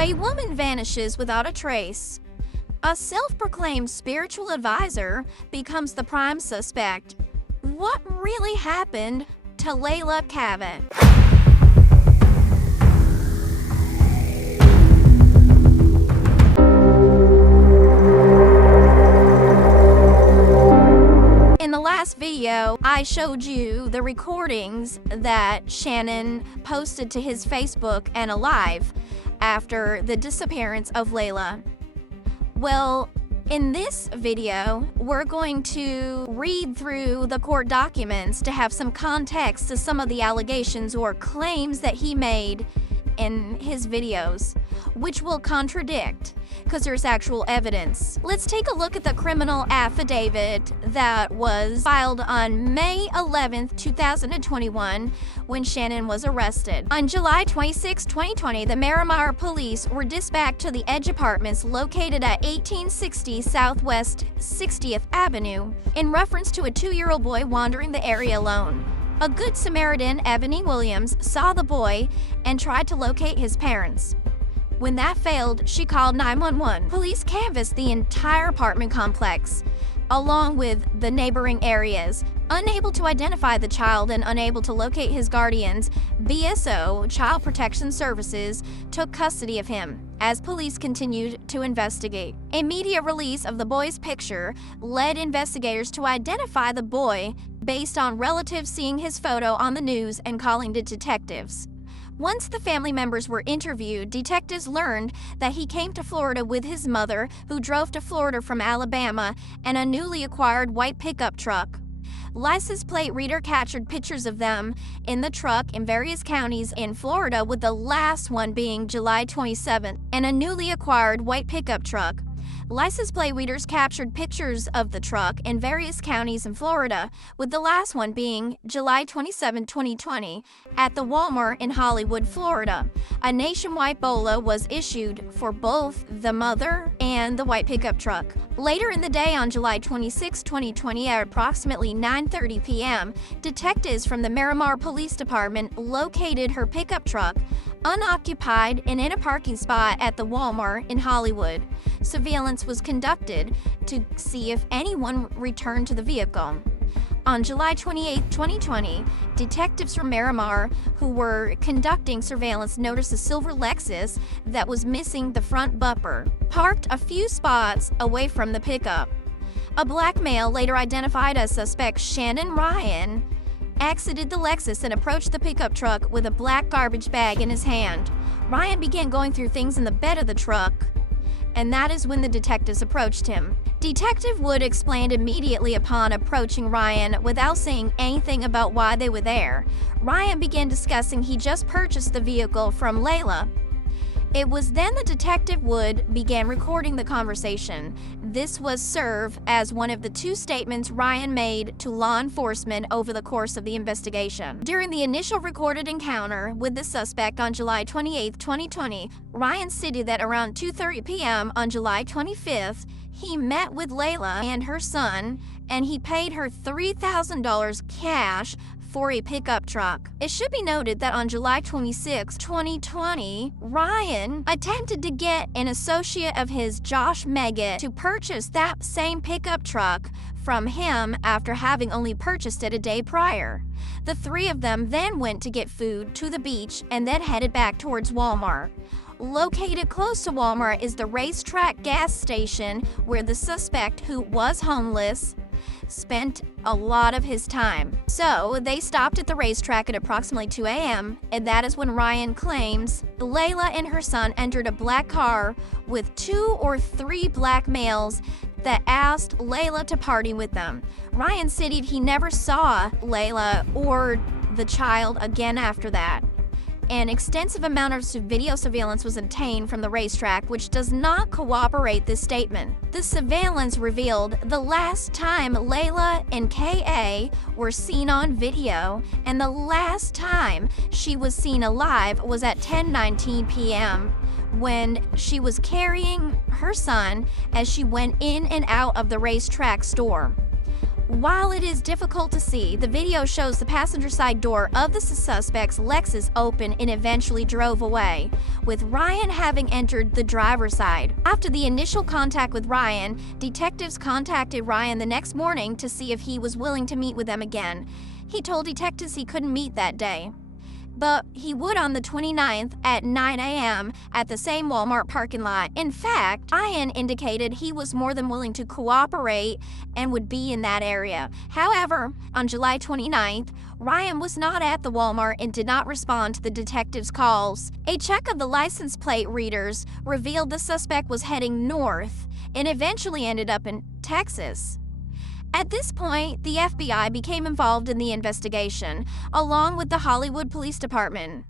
A woman vanishes without a trace. A self-proclaimed spiritual advisor becomes the prime suspect. What really happened to Leila Cavett? In the last video, I showed you the recordings that Shannon posted to his Facebook and Alive after the disappearance of Leila. Well, in this video, we're going to read through the court documents to have some context to some of the allegations or claims that he made in his videos, which will contradict because there's actual evidence. Let's take a look at the criminal affidavit that was filed on May 11th, 2021 when Shannon was arrested. On July 26, 2020, the Miramar police were dispatched to the Edge Apartments located at 1860 Southwest 60th Avenue in reference to a 2-year-old boy wandering the area alone. A Good Samaritan, Ebony Williams, saw the boy and tried to locate his parents. When that failed, she called 911. Police canvassed the entire apartment complex, along with the neighboring areas. Unable to identify the child and unable to locate his guardians, BSO, Child Protection Services, took custody of him as police continued to investigate. A media release of the boy's picture led investigators to identify the boy based on relatives seeing his photo on the news and calling the detectives. Once the family members were interviewed, detectives learned that he came to Florida with his mother, who drove to Florida from Alabama, and a newly acquired white pickup truck. License plate reader captured pictures of them in the truck in various counties in Florida, with the last one being July 27th, and a newly acquired white pickup truck. License plate readers captured pictures of the truck in various counties in Florida, with the last one being July 27, 2020, at the Walmart in Hollywood, Florida. A nationwide BOLA was issued for both the mother and the white pickup truck. Later in the day on July 26, 2020, at approximately 9:30 p.m., detectives from the Miramar Police Department located her pickup truck unoccupied and in a parking spot at the Walmart in Hollywood. Surveillance was conducted to see if anyone returned to the vehicle. On July 28, 2020, detectives from Miramar who were conducting surveillance noticed a silver Lexus that was missing the front bumper, parked a few spots away from the pickup. A black male, later identified as suspect Shannon Ryan, exited the Lexus and approached the pickup truck with a black garbage bag in his hand. Ryan began going through things in the bed of the truck, and that is when the detectives approached him. Detective Wood explained immediately upon approaching Ryan without saying anything about why they were there. Ryan began discussing he just purchased the vehicle from Leila. It was then that Detective Wood began recording the conversation. This was served as one of the 2 statements Ryan made to law enforcement over the course of the investigation. During the initial recorded encounter with the suspect on July 28, 2020, Ryan stated that around 2:30 p.m. on July 25th, he met with Leila and her son, and he paid her $3,000 cash for a pickup truck. It should be noted that on July 26, 2020, Ryan attempted to get an associate of his, Josh Meggett, to purchase that same pickup truck from him after having only purchased it a day prior. The 3 of them then went to get food to the beach and then headed back towards Walmart. Located close to Walmart is the Racetrack gas station where the suspect, who was homeless, spent a lot of his time. So they stopped at the racetrack at approximately 2 a.m., and that is when Ryan claims Leila and her son entered a black car with 2 or 3 black males that asked Leila to party with them. Ryan stated he never saw Leila or the child again after that. An extensive amount of video surveillance was obtained from the racetrack, which does not corroborate this statement. The surveillance revealed the last time Leila and K.A. were seen on video, and the last time she was seen alive was at 10:19 p.m. when she was carrying her son as she went in and out of the racetrack store. While it is difficult to see, the video shows the passenger side door of the suspect's Lexus open and eventually drove away, with Ryan having entered the driver's side. After the initial contact with Ryan, detectives contacted Ryan the next morning to see if he was willing to meet with them again. He told detectives he couldn't meet that day, but he would on the 29th at 9 a.m. at the same Walmart parking lot. In fact, Ryan indicated he was more than willing to cooperate and would be in that area. However, on July 29th, Ryan was not at the Walmart and did not respond to the detectives' calls. A check of the license plate readers revealed the suspect was heading north and eventually ended up in Texas. At this point, the FBI became involved in the investigation, along with the Hollywood Police Department.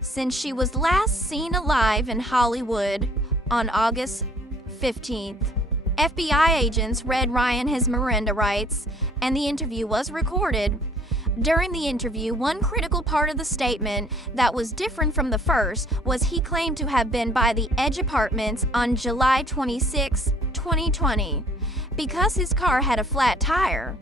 Since she was last seen alive in Hollywood on August 15th, FBI agents read Ryan his Miranda rights, and the interview was recorded. During the interview, one critical part of the statement that was different from the first was he claimed to have been by the Edge Apartments on July 26, 2020. Because his car had a flat tire.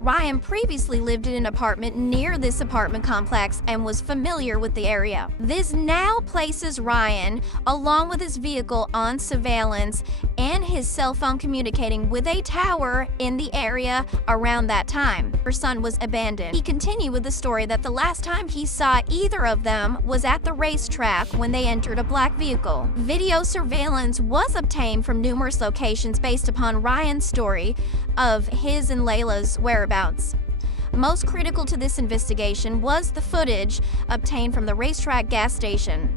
Ryan previously lived in an apartment near this apartment complex and was familiar with the area. This now places Ryan, along with his vehicle, on surveillance and his cell phone communicating with a tower in the area around that time. Her son was abandoned. He continued with the story that the last time he saw either of them was at the racetrack when they entered a black vehicle. Video surveillance was obtained from numerous locations based upon Ryan's story of his and Leila's whereabouts. Most critical to this investigation was the footage obtained from the racetrack gas station,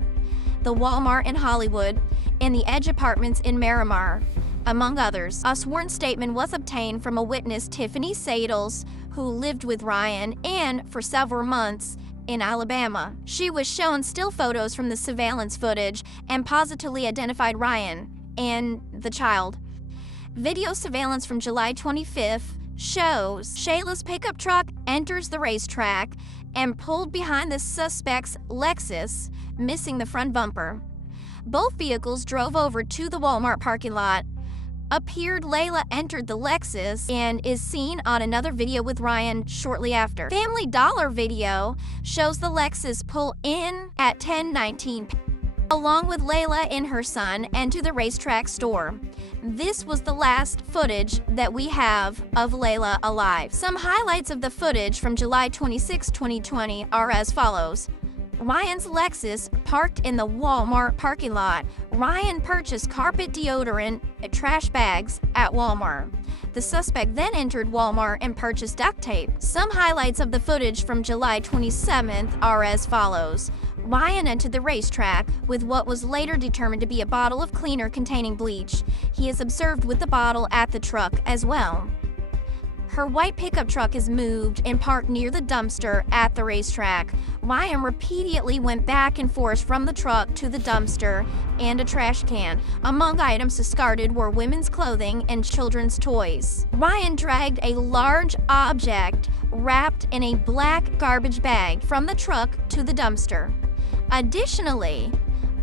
the Walmart in Hollywood, and the Edge Apartments in Miramar, among others. A sworn statement was obtained from a witness, Tiffany Sadles, who lived with Ryan and for several months in Alabama. She was shown still photos from the surveillance footage and positively identified Ryan and the child. Video surveillance from July 25th shows Shayla's pickup truck enters the racetrack and pulled behind the suspect's Lexus, missing the front bumper. Both vehicles drove over to the Walmart parking lot. Appeared Leila entered the Lexus and is seen on another video with Ryan shortly after. Family Dollar video shows the Lexus pull in at 10:19 along with Leila and her son and to the racetrack store. This was the last footage that we have of Leila alive. Some highlights of the footage from July 26, 2020 are as follows. Ryan's Lexus parked in the Walmart parking lot. Ryan purchased carpet deodorant and trash bags at Walmart. The suspect then entered Walmart and purchased duct tape. Some highlights of the footage from July 27th are as follows. Ryan entered the racetrack with what was later determined to be a bottle of cleaner containing bleach. He is observed with the bottle at the truck as well. Her white pickup truck is moved and parked near the dumpster at the racetrack. Ryan repeatedly went back and forth from the truck to the dumpster and a trash can. Among items discarded were women's clothing and children's toys. Ryan dragged a large object wrapped in a black garbage bag from the truck to the dumpster. Additionally,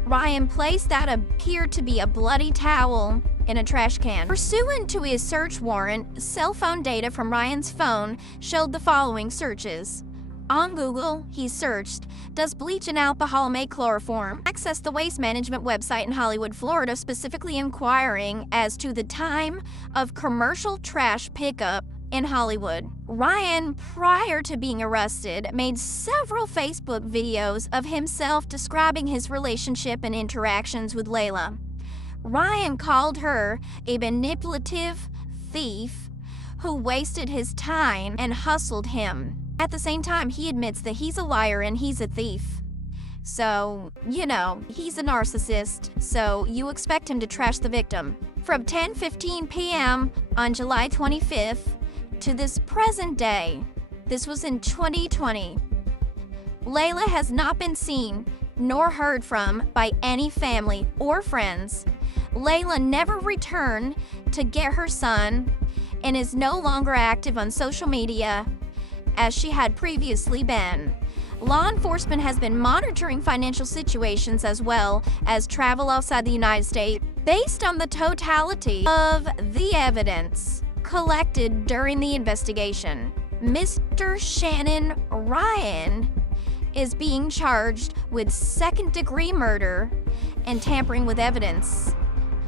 Ryan placed that appeared to be a bloody towel in a trash can. Pursuant to his search warrant, cell phone data from Ryan's phone showed the following searches. On Google, he searched, "Does bleach and alcohol make chloroform?" Accessed the waste management website in Hollywood, Florida, specifically inquiring as to the time of commercial trash pickup in Hollywood. Ryan, prior to being arrested, made several Facebook videos of himself describing his relationship and interactions with Leila. Ryan called her a manipulative thief who wasted his time and hustled him. At the same time, he admits that he's a liar and he's a thief. So, he's a narcissist, so you expect him to trash the victim. From 10:15 p.m. on July 25th to this present day, this was in 2020, Leila has not been seen nor heard from by any family or friends. Leila never returned to get her son and is no longer active on social media as she had previously been. Law enforcement has been monitoring financial situations as well as travel outside the United States based on the totality of the evidence. collected during the investigation. Mr. Shannon Ryan is being charged with second-degree murder and tampering with evidence.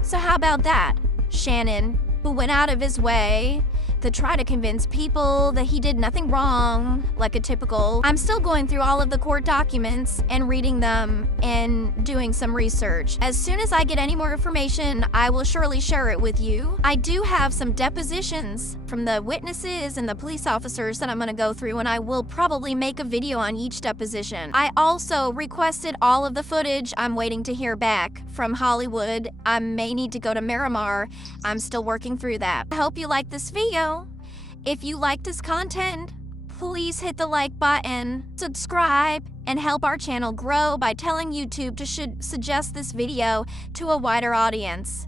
So how about that? Shannon, who went out of his way to try to convince people that he did nothing wrong, like a typical. I'm still going through all of the court documents and reading them and doing some research. As soon as I get any more information, I will surely share it with you. I do have some depositions from the witnesses and the police officers that I'm going to go through, and I will probably make a video on each deposition. I also requested all of the footage. I'm waiting to hear back from Hollywood. I may need to go to Miramar. I'm still working through that. I hope you like this video. If you like this content, please hit the like button, subscribe, and help our channel grow by telling YouTube to suggest this video to a wider audience.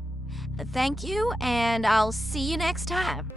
Thank you, and I'll see you next time.